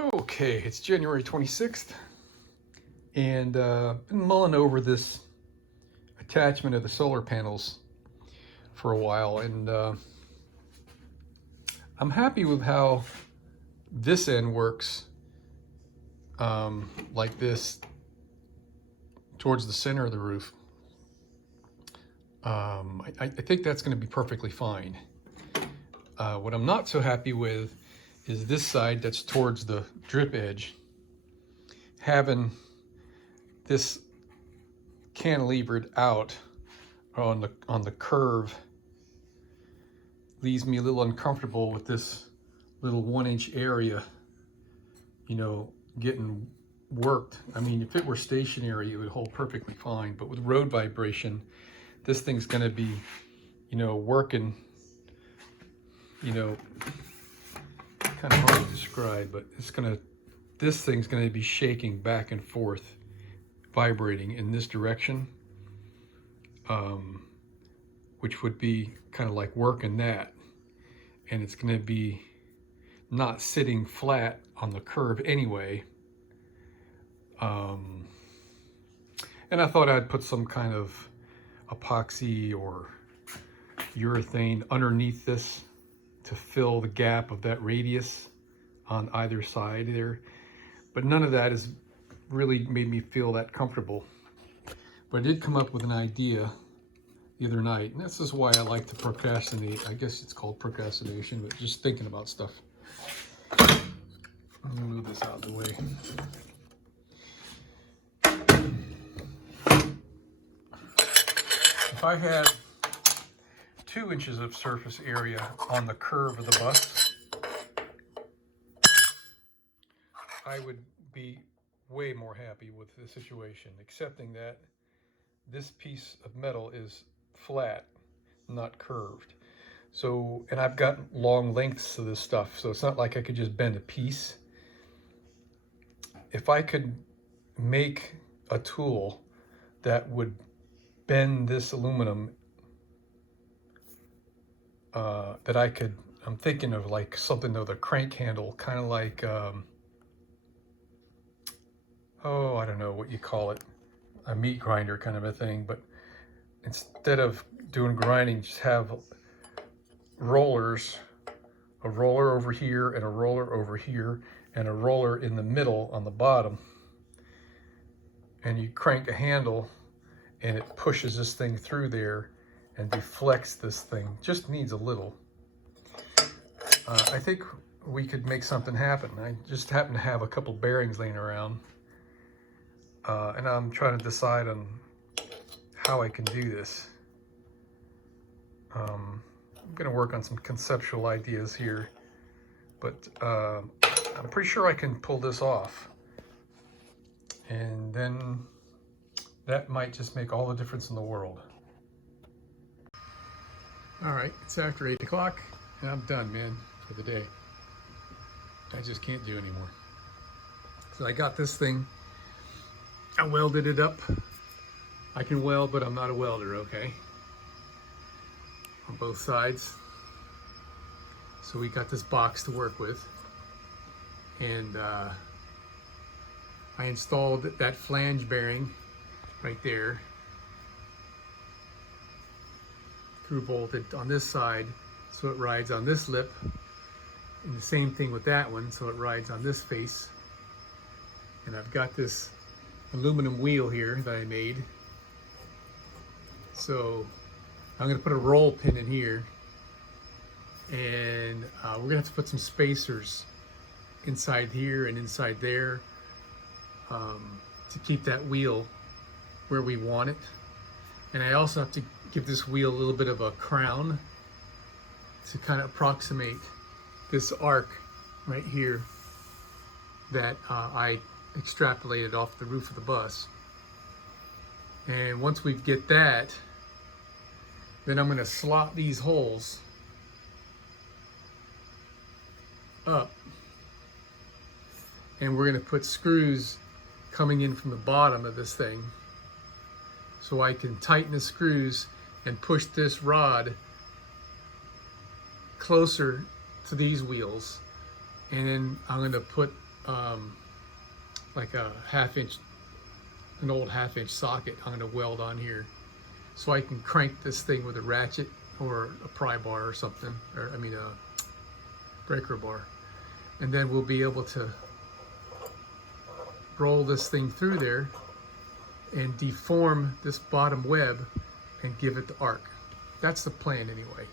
Okay, it's January 26th, and been mulling over this attachment of the solar panels for a while, and I'm happy with how this end works, like this, towards the center of the roof. I think that's going to be perfectly fine. What I'm not so happy with is this side that's towards the drip edge, having this cantilevered out on the curve leaves me a little uncomfortable with this little 1-inch area, getting worked. I mean, if it were stationary, it would hold perfectly fine, but with road vibration, this thing's going to be, working, kind of hard to describe, but this thing's going to be shaking back and forth, vibrating in this direction, which would be kind of like working that, and it's going to be not sitting flat on the curve anyway. And I thought I'd put some kind of epoxy or urethane underneath this to fill the gap of that radius on either side there, but none of that has really made me feel that comfortable. But I did come up with an idea the other night, and this is why I like to procrastinate. I guess it's called procrastination, but just thinking about stuff. I'm gonna move this out of the way. If I had 2 inches of surface area on the curve of the bus, I would be way more happy with the situation, accepting that this piece of metal is flat, not curved. So, and I've got long lengths of this stuff, so it's not like I could just bend a piece. If I could make a tool that would bend this aluminum, I'm thinking of like something with a crank handle, kind of like, I don't know what you call it, a meat grinder kind of a thing, but instead of doing grinding, just have rollers, a roller over here and a roller over here and a roller in the middle on the bottom, and you crank a handle and it pushes this thing through there and deflects this thing. Just needs a little. I think we could make something happen. I just happen to have a couple bearings laying around, and I'm trying to decide on how I can do this. I'm going to work on some conceptual ideas here, but I'm pretty sure I can pull this off, and then that might just make all the difference in the world. All right, it's after 8 o'clock, and I'm done, man, for the day. I just can't do anymore. So I got this thing, I welded it up. I can weld, but I'm not a welder, okay? On both sides. So we got this box to work with. And I installed that flange bearing right there, through bolted on this side so it rides on this lip, and the same thing with that one, so it rides on this face. And I've got this aluminum wheel here that I made, so I'm going to put a roll pin in here, and we're going to have to put some spacers inside here and inside there, to keep that wheel where we want it. And I also have to give this wheel a little bit of a crown to kind of approximate this arc right here that I extrapolated off the roof of the bus. And once we get that, then I'm going to slot these holes up, and we're going to put screws coming in from the bottom of this thing, so I can tighten the screws and push this rod closer to these wheels. And then I'm going to put like a an old half-inch socket I'm going to weld on here, so I can crank this thing with a ratchet or a pry bar or something, or I mean a breaker bar, and then we'll be able to roll this thing through there and deform this bottom web and give it the arc. That's the plan anyway.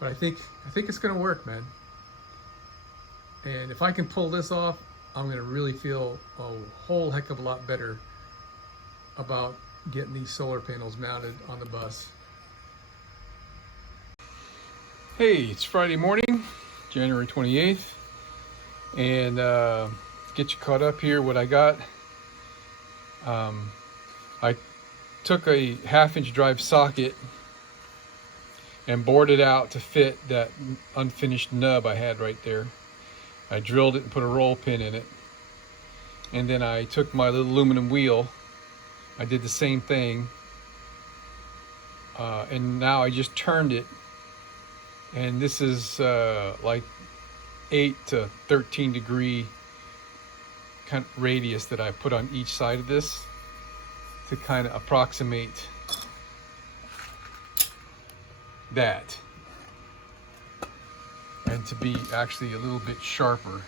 But I think it's gonna work, man. And if I can pull this off, I'm gonna really feel a whole heck of a lot better about getting these solar panels mounted on the bus. Hey, it's Friday morning, January 28th, and get you caught up here. What I got, I took a half-inch drive socket and bored it out to fit that unfinished nub I had right there. I drilled it and put a roll pin in it, and then I took my little aluminum wheel. I did the same thing, and now I just turned it, and this is like 8 to 13 degree kind of radius that I put on each side of this to kind of approximate that, and to be actually a little bit sharper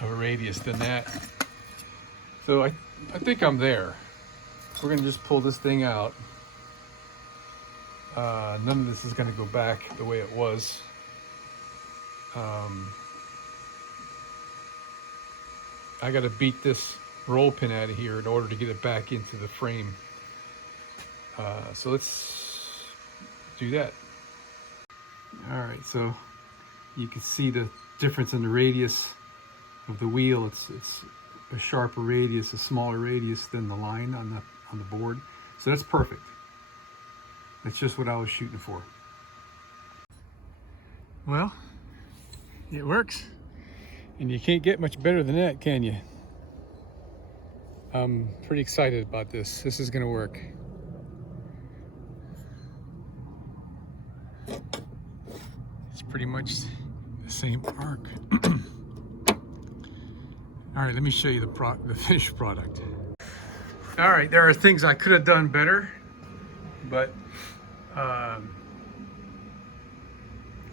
of a radius than that. So I think I'm there. We're gonna just pull this thing out. None of this is gonna go back the way it was. I gotta beat this roll pin out of here in order to get it back into the frame. So let's do that. All right, so you can see the difference in the radius of the wheel. It's a sharper radius, a smaller radius than the line on the board. So that's perfect. That's just what I was shooting for. Well, it works. And you can't get much better than that, can you? I'm pretty excited about this. This is gonna work. It's pretty much the same arc. All right, let me show you the finished product. All right, there are things I could have done better, but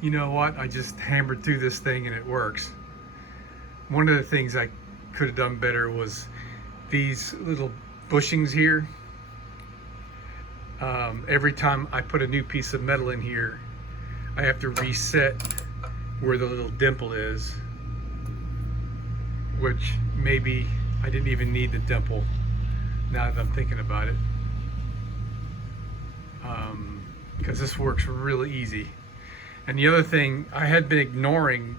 you know what? I just hammered through this thing and it works. One of the things I could have done better was these little bushings here. Every time I put a new piece of metal in here, I have to reset where the little dimple is, which maybe I didn't even need the dimple now that I'm thinking about it, because this works really easy. And the other thing, I had been ignoring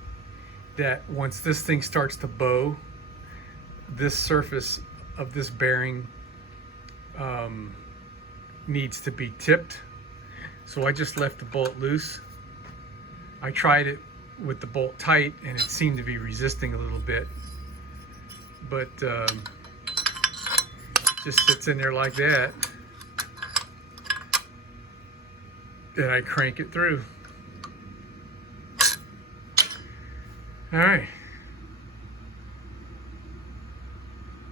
that once this thing starts to bow, this surface of this bearing needs to be tipped. So I just left the bolt loose. I tried it with the bolt tight and it seemed to be resisting a little bit, but just sits in there like that. Then I crank it through. All right.